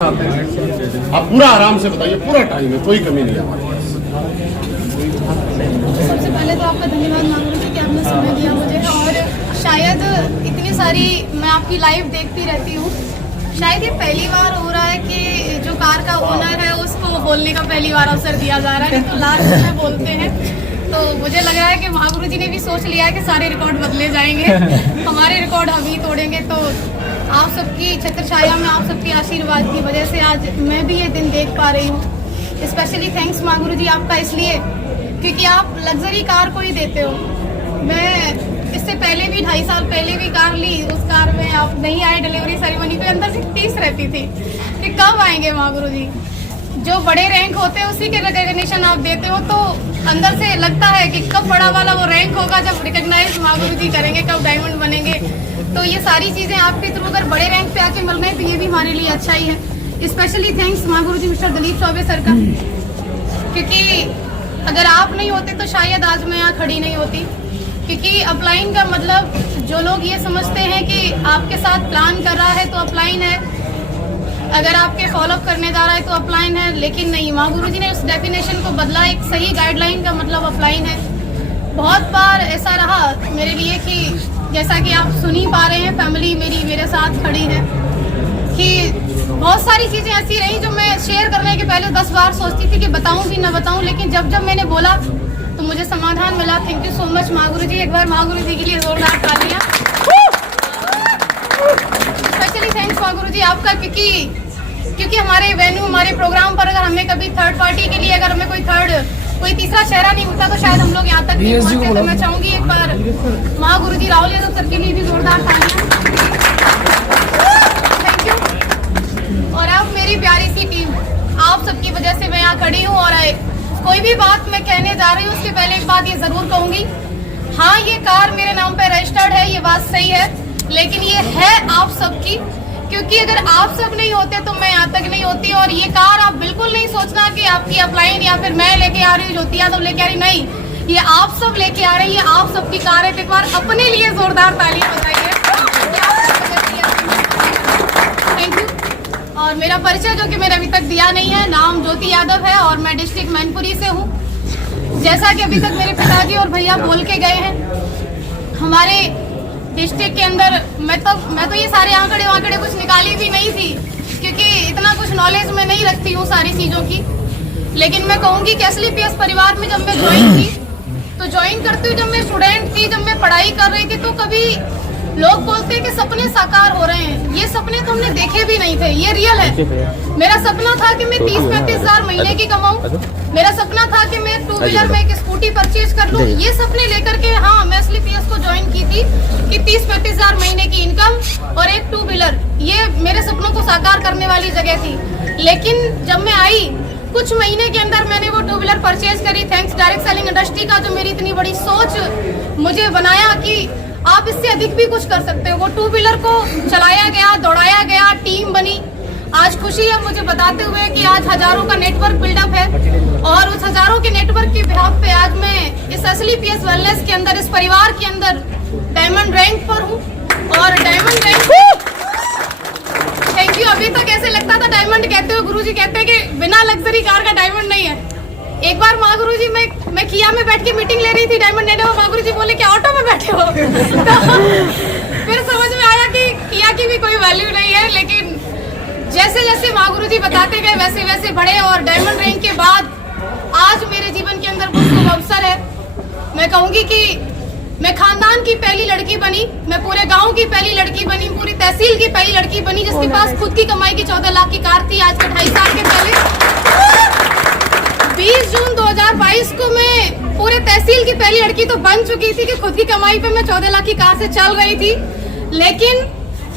आप पूरा आराम से बताइए, पूरा टाइम है, कोई कमी नहीं है हमारे पास। सबसे पहले तो आपका धन्यवाद मांगूंगी कि आपने समय दिया मुझे, और शायद इतनी सारी मैं आपकी लाइव देखती रहती हूँ, शायद ये पहली बार हो रहा है कि जो कार का ओनर है उसको बोलने का पहली बार अवसर दिया जा रहा है, तो लास्ट में बोलते हैं। तो मुझे लग रहा है कि महागुरु जी ने भी सोच लिया है कि सारे रिकॉर्ड बदले जाएंगे, हमारे रिकॉर्ड हम ही तोड़ेंगे। तो आप सबकी छत्रछाया में, आप सबके आशीर्वाद की वजह से आज मैं भी ये दिन देख पा रही हूँ। स्पेशली थैंक्स महागुरु जी आपका इसलिए क्योंकि आप लग्जरी कार को ही देते हो। मैं इससे पहले भी 2.5 साल पहले भी कार ली, उस कार में आप नहीं आए डिलीवरी सेरेमनी पे, अंदर से टीस रहती थी कि कब आएंगे महागुरु जी। जो बड़े रैंक होते हैं उसी के रिकॉग्निशन आप देते हो, तो अंदर से लगता है कि कब बड़ा वाला वो रैंक होगा जब रिकॉग्नाइज महागुरु जी करेंगे, कब डायमंड बनेंगे। तो ये सारी चीजें आपके थ्रू अगर बड़े रैंक पे आके मिल रहे हैं तो ये भी हमारे लिए अच्छा ही है। स्पेशली थैंक्स महागुरु जी मिस्टर दिलीप चौबे सर का, क्योंकि अगर आप नहीं होते तो शायद आज मैं यहाँ खड़ी नहीं होती। क्योंकि अपलाइन का मतलब जो लोग ये समझते हैं कि आपके साथ प्लान कर रहा है तो अपलाइन है, अगर आपके फॉलोअप करने जा रहा है तो अपलाइन है, लेकिन नहीं, महागुरु जी ने उस डेफिनेशन को बदला। एक सही गाइडलाइन का मतलब अपलाइन है। बहुत बार ऐसा रहा मेरे लिए कि जैसा कि आप सुन ही पा रहे हैं, फैमिली मेरी मेरे साथ खड़ी है, कि बहुत सारी चीज़ें ऐसी रही जो मैं शेयर करने के पहले 10 बार सोचती थी कि बताऊं कि ना बताऊं, लेकिन जब जब मैंने बोला तो मुझे समाधान मिला। Thank you so much Mahaguru जी। एक बार महागुरु जी के लिए जोरदार तालियां। स्पेशली थैंक्स महागुरु जी आपका, क्योंकि हमारे वेन्यू, हमारे प्रोग्राम पर अगर हमें कभी थर्ड पार्टी के लिए अगर हमें कोई तीसरा चेहरा नहीं मिलता तो शायद हम लोग यहाँ तक नहीं पहुँचते। तो मैं चाहूंगी एक बार महागुरु जी राहुल यादव सर के लिए भी जोरदार तालियां। Thank you. और अब मेरी प्यारी सी टीम, आप सबकी वजह से मैं यहाँ खड़ी हूँ, और कोई भी बात मैं कहने जा रही हूँ उसके पहले एक बात ये जरूर कहूंगी, हाँ ये कार मेरे नाम पे रजिस्टर्ड है, ये बात सही है, लेकिन ये है आप सबकी, क्योंकि अगर आप सब नहीं होते तो मैं यहाँ तक नहीं होती। और ये कार आप बिल्कुल नहीं सोचना कि आपकी अपलाइन या फिर मैं लेके आ रही हूँ, ज्योति यादव लेके आ रही, नहीं, ये आप सब लेके आ रही है, आप सबकी कार है। एक बार अपने लिए जोरदार तालियां बजाइए। Thank you. और मेरा परिचय जो कि मैंने अभी तक दिया नहीं है, नाम ज्योति यादव है और मैं डिस्ट्रिक्ट मैनपुरी से हूँ। जैसा कि अभी तक मेरे पिताजी और भैया बोल के गए हैं, हमारे डिस्ट्रिक्ट के अंदर मैं तो ये सारे आंकड़े वांकड़े कुछ निकाली भी नहीं थी, क्योंकि इतना कुछ नॉलेज मैं नहीं रखती हूँ सारी चीज़ों की। लेकिन मैं कहूँगी कि एसलीपीएस परिवार में जब मैं ज्वाइन की, तो ज्वाइन करती हुई जब मैं स्टूडेंट थी, जब मैं पढ़ाई कर रही थी, तो कभी लोग बोलते हैं कि सपने साकार हो रहे हैं। ये सपने तो हमने देखे भी नहीं थे, ये रियल है। मेरा सपना था कि मैं 30-35 हज़ार महीने की कमाऊं। मेरा सपना था कि मैं 2 व्हीलर में एक स्कूटी परचेज कर लूं। ये सपने लेकर के हाँ मैं एसलीपीएस को ज्वाइन की थी कि 30-35 हज़ार महीने की इनकम और एक 2 व्हीलर, ये मेरे सपनों को साकार करने वाली जगह थी। लेकिन जब मैं आई कुछ महीने के अंदर मैंने वो 2 व्हीलर परचेज करी। थैंक्स डायरेक्ट सेलिंग इंडस्ट्री का जो मेरी इतनी बड़ी सोच मुझे बनाया कि आप इससे अधिक भी कुछ कर सकते हो। वो 2 व्हीलर को चलाया गया, दौड़ाया गया, टीम बनी। आज खुशी है मुझे बताते हुए कि आज हजारों का नेटवर्क बिल्डअप है, और उस हजारों के नेटवर्क के बिहाफ पे आज मैं इस एसलीपीएस वेलनेस के अंदर, इस परिवार के अंदर डायमंड रैंक पर हूँ। और डायमंड रैंक, थैंक यू। अभी तक ऐसे लगता था डायमंड कहते हुए गुरुजी कहते हैं कि बिना लग्जरी कार का डायमंड नहीं है। एक बार महागुरु जी मैं किया में बैठ के मीटिंग ले रही थी डायमंड लेने, और महागुरु जी बोले कि ऑटो में बैठे हो। तो फिर समझ में आया कि किया की भी कोई वैल्यू नहीं है। लेकिन जैसे जैसे महागुरु जी बताते गए वैसे वैसे बढ़े, और डायमंड रैंक के बाद आज मेरे जीवन के अंदर बहुत अवसर है। मैं कहूँगी कि मैं खानदान की पहली लड़की बनी, मैं पूरे गांव की पहली लड़की बनी, पूरी तहसील की पहली लड़की बनी जिसके पास खुद की कमाई की 14 लाख की कार थी। आज के 2.5 साल के पहले 20 जून 2022 को मैं पूरे तहसील की पहली लड़की तो बन चुकी थी कि खुद की कमाई पे मैं 14 लाख की कार से चल रही थी। लेकिन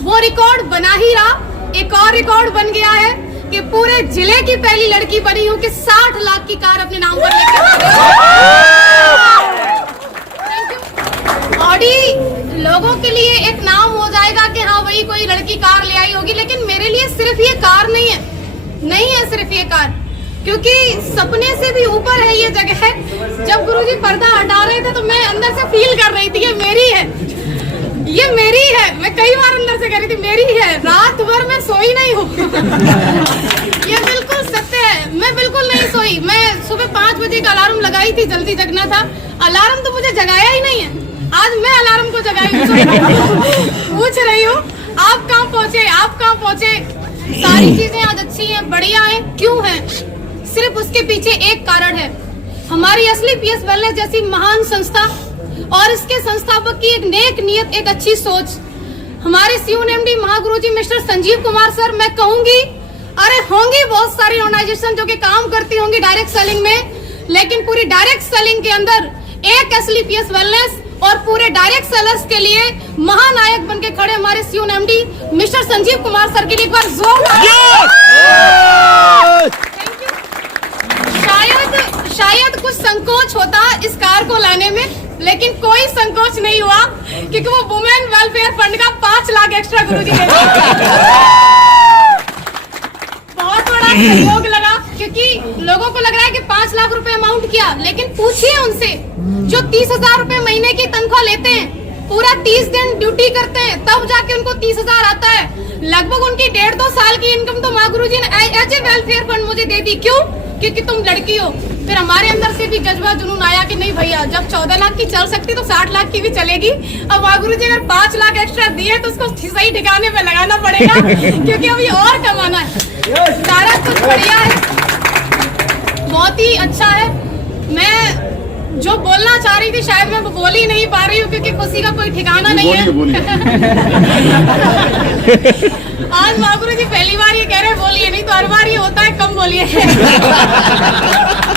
वो रिकॉर्ड बना ही रहा, एक और रिकॉर्ड बन गया है कि पूरे जिले की पहली लड़की बनी हूँ कि 60 लाख की कार अपने नाम पर लेके ऑडी लोगों के लिए एक नाम हो जाएगा कि हाँ वही कोई लड़की कार ले आई होगी। लेकिन मेरे लिए सिर्फ ये कार नहीं है सिर्फ ये कार, क्योंकि सपने से भी ऊपर है ये जगह है। जब गुरुजी पर्दा हटा रहे थे तो मैं अंदर से फील कर रही थी ये मेरी है। ये मेरी है, मैं कई बार अंदर से कह रही थी मेरी है, रात भर मैं सोई नहीं हूँ। ये बिल्कुल सत्य है, मैं बिल्कुल नहीं सोई। मैं सुबह 5 बजे का अलार्म लगाई थी, जल्दी जगना था। अलार्म तो मुझे जगाया ही नहीं है, आज मैं अलार्म को जगाई पूछ रही हूँ आप कहाँ पहुँचे, आप कहाँ पहुँचे। सारी चीजें आज अच्छी हैं, बढ़िया हैं, क्यों हैं? सिर्फ उसके पीछे एक कारण है, हमारी असली पीएस वेलनेस जैसी महान संस्था और इसके संस्थापक की एक नेक नियत, एक अच्छी सोच। हमारे CUNMD Mahaguruji mister Sanjeev Kumar sir, मैं कहूंगी अरे होंगी बहुत सारी ऑर्गेनाइजेशन जो कि काम करती होंगी डायरेक्ट सेलिंग में, लेकिन पूरी डायरेक्ट सेलिंग के अंदर एक असली पीएस वेलनेस और पूरे डायरेक्ट सेलर्स के लिए महानायक बन के खड़े हमारे CUNMD mister Sanjeev Kumar sir के लिए एक बार जोरदार थैंक यू। शायद कुछ संकोच होता इस कार को लाने में, लेकिन कोई संकोच नहीं हुआ क्योंकि वो वुमेन वेलफेयर फंड का 5 लाख एक्स्ट्रा गुरुजी ने बहुत बड़ा सहयोग लगा, क्योंकि लोगों को लग रहा है कि 5 लाख रुपए अमाउंट किया, लेकिन पूछिए उनसे जो 30,000 रुपए महीने की तनख्वाह लेते हैं, पूरा 30 दिन ड्यूटी करते हैं, तब जाके उनको 30,000 आता है। लगभग उनकी 1.5-2 साल की इनकम तो माँ गुरुजी ने एज ए वेलफेयर फंड मुझे दे दी। क्यों? क्योंकि तुम लड़की हो। फिर हमारे अंदर से भी जज्बा जुनून आया कि नहीं भैया, जब 14 लाख की चल सकती तो 60 लाख की भी चलेगी। अब माँ गुरुजी अगर 5 लाख एक्स्ट्रा दिए तो उसको सही ठिकाने पे लगाना पड़ेगा क्योंकि अभी और कमाना है। सारा कुछ बढ़िया है, बहुत ही अच्छा है। मैं जो बोलना चाह रही थी शायद मैं बोल ही नहीं पा रही हूँ क्योंकि खुशी का कोई ठिकाना नहीं है। आज महागुरु जी पहली बार ये कह रहे हैं बोलिए, नहीं तो हर बार ये होता है कम बोलिए।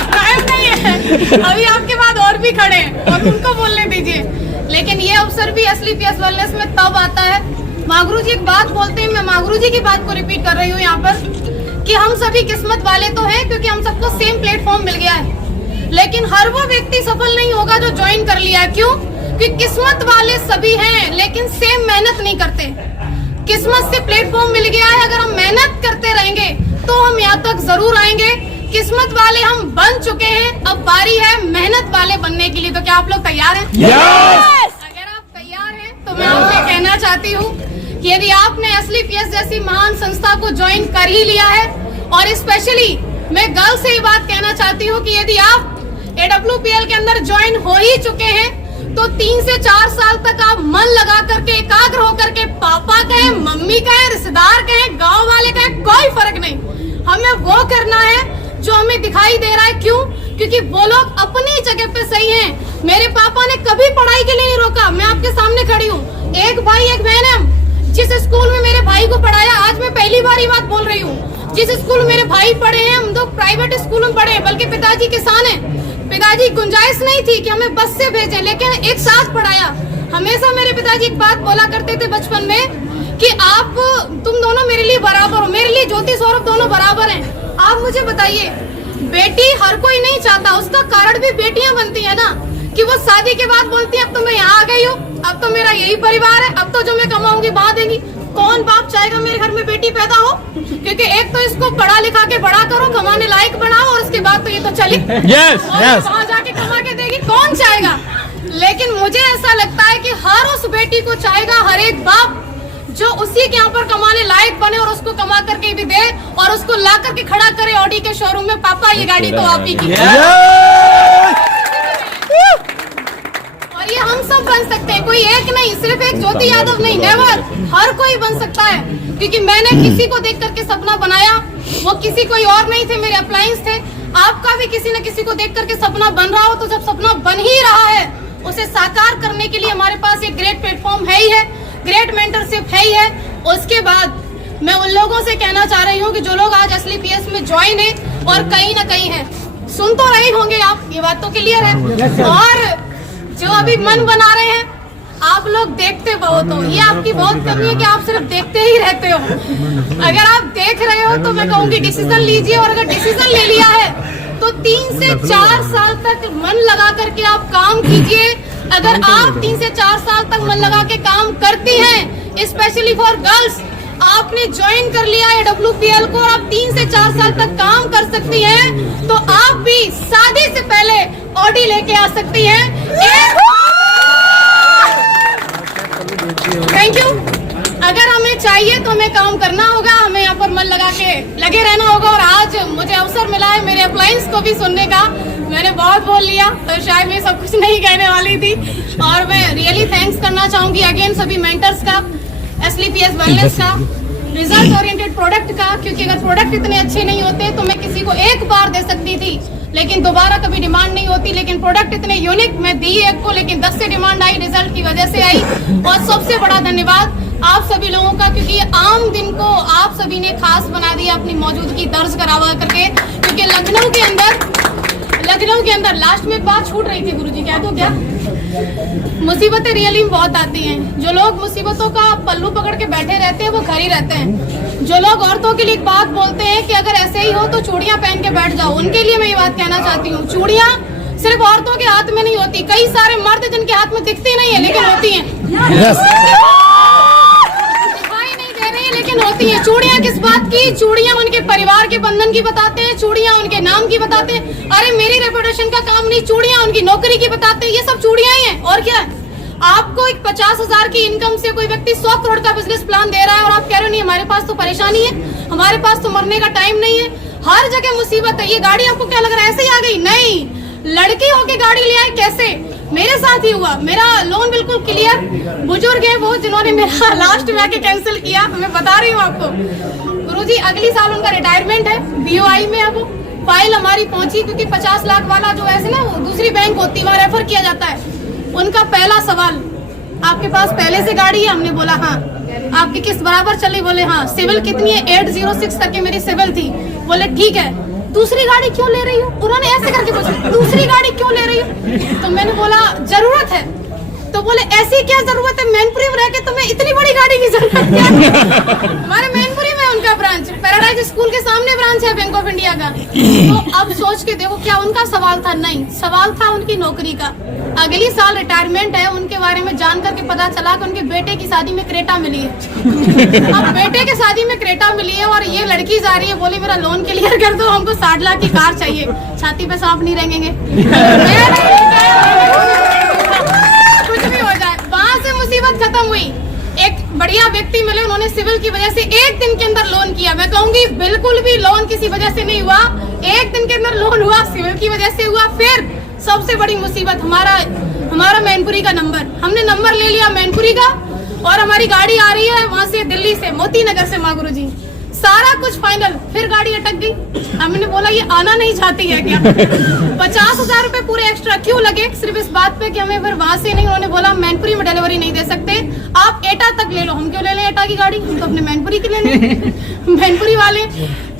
टाइम नहीं है, अभी आपके बाद और भी खड़े हैं और उनको बोलने दीजिए। लेकिन ये अवसर भी असली पीएस वेलनेस में तब आता है, महागुरु जी एक बात बोलते हैं, मैं महागुरु जी की बात को रिपीट कर रही हूँ यहाँ पर, कि हम सभी किस्मत वाले तो हैं क्योंकि हम सबको सेम प्लेटफॉर्म मिल गया है, लेकिन हर वो व्यक्ति सफल नहीं होगा जो ज्वाइन कर लिया है। क्यों? क्योंकि किस्मत वाले सभी हैं लेकिन सेम मेहनत नहीं करते। किस्मत से प्लेटफॉर्म मिल गया है, अगर हम मेहनत करते रहेंगे तो हम यहाँ तक जरूर आएंगे। किस्मत वाले हम बन चुके हैं, अब बारी है मेहनत वाले बनने के लिए। तो क्या आप लोग तैयार हैं? Yes! अगर आप तैयार हैं तो मैं आपसे कहना चाहती हूँ कि यदि आपने असली पीएस जैसी महान संस्था को ज्वाइन कर ही लिया है, और स्पेशली मैं गर्ल से ये बात कहना चाहती हूँ कि यदि आप AWPL के अंदर ज्वाइन हो ही चुके हैं तो 3 से 4 साल तक आप मन लगा करके, एकाग्र होकर के, पापा कहें, मम्मी कहें, रिश्तेदार कहें, गांव वाले कहें, कोई फर्क नहीं, हमें वो करना है जो हमें दिखाई दे रहा है। क्यों? क्योंकि वो लोग अपनी जगह पे सही हैं। मेरे पापा ने कभी पढ़ाई के लिए नहीं रोका, मैं आपके सामने खड़ी हूँ। एक भाई एक बहन है, जिस स्कूल में मेरे भाई को पढ़ाया, आज मैं पहली बार ये बात बोल रही हूँ, जिस स्कूल में मेरे भाई पढ़े हैं, हम तो प्राइवेट स्कूल में पढ़े हैं, बल्कि पिताजी किसान हैं। पिताजी गुंजाइश नहीं थी कि हमें बस से भेजें, लेकिन एक साथ पढ़ाया। हमेशा मेरे पिताजी एक बात बोला करते थे बचपन में कि आप, तुम दोनों मेरे लिए बराबर हो, मेरे लिए ज्योति सौरभ दोनों बराबर हैं। आप मुझे बताइए, बेटी हर कोई नहीं चाहता, उसका कारण भी बेटियां बनती है ना, कि वो शादी के बाद बोलती है अब तो मैं यहाँ आ गई हूँ, अब तो मेरा यही परिवार है, अब तो जो मैं कमाऊंगी वहां देंगी। कौन बाप चाहेगा मेरे घर में बेटी पैदा हो? क्योंकि एक तो इसको पढ़ा लिखा के बड़ा करो, कमाने लायक बनाओ, और उसके बाद तो ये तो चली वहां जाके कमा के देगी, कौन चाहेगा? लेकिन मुझे ऐसा लगता है कि हर उस बेटी को चाहेगा, हर एक बाप जो उसी के यहाँ पर कमाने लायक बने और उसको कमा करके भी दे और उसको ला करके खड़ा करे ऑडी के शोरूम में, पापा ये गाड़ी तो आप ही की। और ये हम सब बन सकते हैं, कोई एक नहीं, सिर्फ एक ज्योति यादव नहीं, नेवर, हर कोई बन सकता है। क्योंकि मैंने किसी को देख करके सपना बनाया, वो किसी कोई और नहीं थे, मेरे अप्लायंस थे। आपका भी किसी न किसी को देख करके सपना बन रहा हो, तो जब सपना बन ही रहा है उसे साकार करने के लिए हमारे पास एक ग्रेट प्लेटफॉर्म है ही है, ग्रेट मेंटरशिप है ही है। उसके बाद मैं उन लोगों से कहना चाह रही हूँ कि जो लोग आज असली पीएस में ज्वाइन है और कहीं ना कहीं है, सुन तो रहे होंगे आप, ये बात तो क्लियर है, और जो अभी मन बना रहे हैं, आप लोग देखते बहुत हो, ये आपकी बहुत कमी है कि आप सिर्फ देखते ही रहते हो। अगर आप देख रहे हो तो मैं कहूँगी डिसीजन लीजिए, और अगर डिसीजन ले लिया है तो 3 से 4 साल तक मन लगा करके आप काम कीजिए। अगर आप 3 से 4 साल तक मन लगा के काम करती हैं, स्पेशली फॉर गर्ल्स, आपने ज्वाइन कर लिया है AWPL को और आप 3 से 4 साल तक काम कर सकती हैं, तो आप भी शादी से पहले ऑडी लेके आ सकती हैं। चाहिए तो हमें काम करना होगा, हमें यहाँ पर मन लगा के लगे रहना होगा। और आज मुझे अवसर मिला है मेरे अप्लायंस को भी सुनने का। मैंने बहुत बोल लिया तो शायद मैं सब कुछ नहीं कहने वाली थी। और मैं रियली थैंक्स करना चाहूंगी अगेन सभी मेंटर्स का, SLPS वेलनेस का, रिजल्ट ओरिएंटेड प्रोडक्ट का, क्योंकि अगर प्रोडक्ट इतने अच्छे नहीं होते तो मैं किसी को एक बार दे सकती थी लेकिन दोबारा कभी डिमांड नहीं होती। लेकिन प्रोडक्ट इतने यूनिक, मैं दी एक को लेकिन 10 से डिमांड आई, रिजल्ट की वजह से आई। और सबसे बड़ा धन्यवाद आप सभी लोगों का, क्योंकि आम दिन को आप सभी ने खास बना दिया अपनी मौजूदगी दर्ज करावा करके। क्योंकि लखनऊ के अंदर लास्ट में एक बात छूट रही थी गुरुजी, कह दो क्या? मुसीबतें रियली में बहुत आती हैं। जो लोग मुसीबतों का पल्लू पकड़ के बैठे रहते हैं वो घर ही रहते हैं। जो लोग औरतों के लिए एक बात बोलते हैं कि अगर ऐसे ही हो तो चूड़ियां पहन के बैठ जाओ, उनके लिए मैं ये बात कहना चाहती हूँ। चूड़ियां सिर्फ औरतों के हाथ में नहीं होती, कई सारे मर्द जिनके हाथ में दिखती नहीं है लेकिन होती हैं, लेकिन होती हैं। चूड़ियां किस बात की? चूड़ियां उनके परिवार के बंधन की बताते हैं, चूड़ियां उनके नाम की बताते हैं। अरे मेरी रेपुटेशन का काम नहीं, चूड़ियां उनकी नौकरी की बताते हैं। ये सब चूड़ियां ही हैं और क्या है? आपको एक 50,000 की इनकम से कोई व्यक्ति 100 करोड़ का बिजनेस प्लान दे रहा है और आप कह रहे हो नहीं हमारे पास तो परेशानी है, हमारे पास तो मरने का टाइम नहीं है। हर जगह मुसीबत है। ये गाड़ी आपको क्या लग रहा है ऐसे ही आ गई? नहीं, लड़की होके गाड़ी ले आए। कैसे? मेरे साथ ही हुआ। मेरा लोन बिल्कुल क्लियर, बुजुर्ग है वो जिन्होंने मेरा लास्ट में आके कैंसिल किया, मैं बता रही हूँ आपको। गुरुजी अगली साल उनका रिटायरमेंट है, BOI में। अब फाइल हमारी पहुंची क्योंकि 50 लाख वाला जो ऐसे ना वो दूसरी बैंक होती है वहाँ रेफर किया जाता है। उनका पहला सवाल, आपके पास पहले से गाड़ी है? हमने बोला हाँ। आपकी किस्त बराबर चली? बोले हाँ। सिविल कितनी है? 806 तक की मेरी सिविल थी। बोले ठीक है, दूसरी गाड़ी क्यों ले रही हो? उन्होंने ऐसे करके पूछा दूसरी गाड़ी क्यों ले रही हो? तो मैंने बोला जरूरत है। तो बोले ऐसी क्या जरूरत है, मैनपुरी में रह के तुम्हें इतनी बड़ी गाड़ी की जरूरत क्या है? हमारे मैनपुरी में उनका ब्रांच, पैराडाइज स्कूल के सामने ब्रांच है बैंक ऑफ इंडिया का। तो अब सोच के देखो, क्या उनका सवाल था? नहीं, सवाल था उनकी नौकरी का। अगली साल रिटायरमेंट है, उनके बारे में जान करके पता चला कि उनके बेटे की शादी में क्रेटा मिली है। अब बेटे के शादी में क्रेटा मिली है और ये लड़की जा रही है, बोली मेरा लोन क्लियर कर दो, हमको 60 लाख की कार चाहिए। छाती पे सांप नहीं रहेंगे, कुछ भी हो जाए। वहां से मुसीबत खत्म हुई। एक बढ़िया व्यक्ति मिले, उन्होंने सिविल की वजह से एक दिन के अंदर लोन किया। मैं कहूंगी बिल्कुल भी लोन किसी वजह से नहीं हुआ, एक दिन के अंदर लोन हुआ, सिविल की वजह से हुआ। फिर सबसे बड़ी मुसीबत हमारा मैनपुरी का नंबर, हमने नंबर ले लिया मैनपुरी का और हमारी गाड़ी आ रही है वहां से, दिल्ली से, मोती नगर से। माँ गुरुजी सारा कुछ फाइनल, फिर गाड़ी अटक गई। हमने बोला ये आना नहीं चाहती है क्या? 50,000 रुपए पूरे एक्स्ट्रा क्यों लगे? सिर्फ इस बात पे कि हमें फिर वहां से नहीं, उन्होंने बोला मैनपुरी में डिलीवरी नहीं दे सकते, आप एटा तक ले लो। हम क्यों ले लें एटा की गाड़ी, हम तो अपने मैनपुरी की लेने मैनपुरी वाले।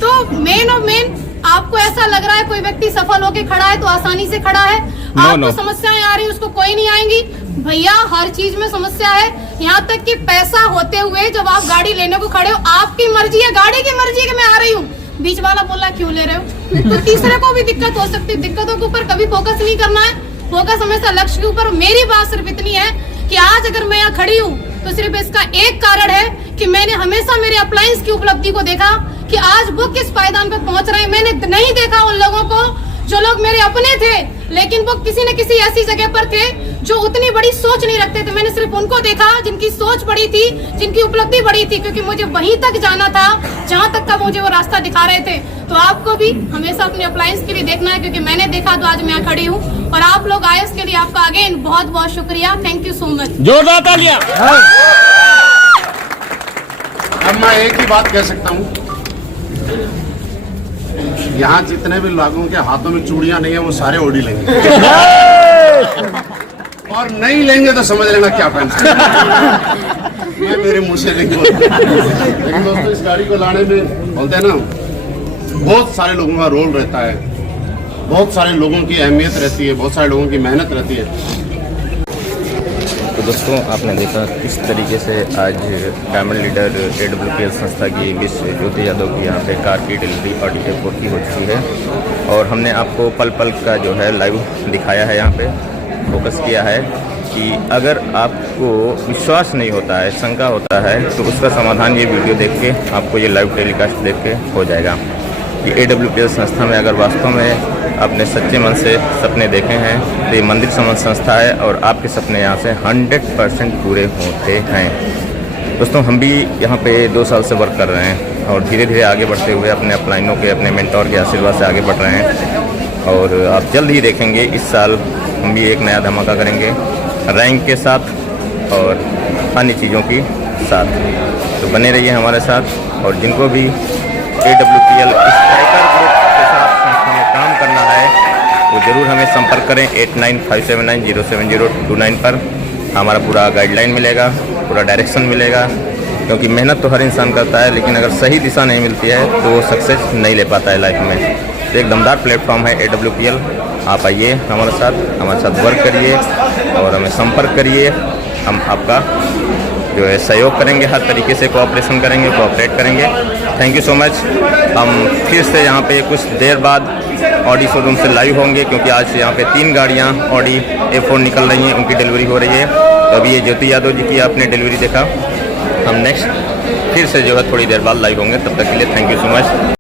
तो मेन और मेन, आपको ऐसा लग रहा है कोई व्यक्ति सफल होके खड़ा है तो आसानी से खड़ा है, आपको समस्याएं आ रही, उसको कोई नहीं आएंगी। भैया हर चीज में समस्या है, यहाँ तक कि पैसा होते हुए जब आप गाड़ी लेने को खड़े हो, आपकी मर्जी है, गाड़ी की मर्जी है कि मैं आ रही हूँ, बीच वाला बोला क्यों ले रहे हो? तो तीसरे को भी दिक्कत हो सकती है। दिक्कतों के ऊपर कभी फोकस नहीं करना है, फोकस हमेशा लक्ष्य के ऊपर। मेरी बात सिर्फ इतनी है कि आज अगर मैं यहाँ खड़ी हूँ तो सिर्फ इसका एक कारण है कि मैंने हमेशा मेरे अप्लायंस की उपलब्धि को देखा कि आज वो किस पायदान पर पहुंच रहे हैं। मैंने नहीं देखा उन लोगों को जो लोग मेरे अपने थे लेकिन वो किसी न किसी ऐसी जगह पर थे जो उतनी बड़ी सोच नहीं रखते थे। मैंने सिर्फ उनको देखा जिनकी सोच बड़ी थी, जिनकी उपलब्धि बड़ी थी, क्योंकि मुझे वहीं तक जाना था जहां तक का मुझे वो रास्ता दिखा रहे थे। तो आपको भी हमेशा अपने अप्लायंस के लिए देखना है, क्योंकि मैंने देखा तो आज मैं यहाँ खड़ी हूँ। और आप लोग आए उसके लिए आपका अगेन बहुत बहुत शुक्रिया। Thank you so much. जोरदार तालियां। अब मैं एक ही बात कह सकता हूँ, यहाँ जितने भी लोगों के हाथों में चूड़ियां नहीं है वो सारे ओढ़ी लेंगे और नहीं लेंगे तो समझ लेना क्या पहना है। मैं मेरे मुंह से नहीं बोलता, लेकिन दोस्तों इस गाड़ी को लाने में बोलते हैं ना, बहुत सारे लोगों का रोल रहता है, बहुत सारे लोगों की अहमियत रहती है, बहुत सारे लोगों की मेहनत रहती है। तो दोस्तों आपने देखा किस तरीके से आज डायमंड लीडर AWPL संस्था की मिस ज्योति यादव की यहाँ पे कार की डिलीवरी ऑडियो पूरी हो चुकी है और हमने आपको पल पल का जो है लाइव दिखाया है। यहाँ पे फोकस किया है कि अगर आपको विश्वास नहीं होता है, शंका होता है, तो उसका समाधान ये वीडियो देख के आपको ये लाइव टेलीकास्ट देख के हो जाएगा कि AWPL संस्था में अगर वास्तव में अपने सच्चे मन से सपने देखे हैं तो ये मंदिर समान संस्था है और आपके सपने यहाँ से 100% पूरे होते हैं। दोस्तों हम भी यहाँ पे 2 साल से वर्क कर रहे हैं और धीरे धीरे आगे बढ़ते हुए अपने अपलाइनों के, अपने मेंटोर के आशीर्वाद से आगे बढ़ रहे हैं। और आप जल्द ही देखेंगे इस साल हम भी एक नया धमाका करेंगे रैंक के साथ और अन्य चीज़ों की साथ। तो बने रहिए हमारे साथ और जिनको भी AWPL स्ट्राइकर ग्रुप के साथ संस्था में काम करना है वो ज़रूर हमें संपर्क करें 8957907029 पर। हमारा पूरा गाइडलाइन मिलेगा, पूरा डायरेक्शन मिलेगा, क्योंकि मेहनत तो हर इंसान करता है लेकिन अगर सही दिशा नहीं मिलती है तो वो सक्सेस नहीं ले पाता है लाइफ में। तो एक दमदार प्लेटफॉर्म है AWPL। आप आइए हमारे साथ वर्क करिए और हमें संपर्क करिए। हम आपका जो है सहयोग करेंगे, हर तरीके से कोऑपरेशन करेंगे, कोऑपरेट करेंगे। Thank you so much. हम फिर से यहाँ पे कुछ देर बाद ऑडी शोरूम से लाइव होंगे, क्योंकि आज यहाँ पे 3 गाड़ियाँ ऑडी A4 निकल रही हैं, उनकी डिलीवरी हो रही है। तो अभी ये ज्योति यादव जी की आपने डिलीवरी देखा। हम नेक्स्ट फिर से जो है थोड़ी देर बाद लाइव होंगे। तब तक के लिए थैंक यू सो मच।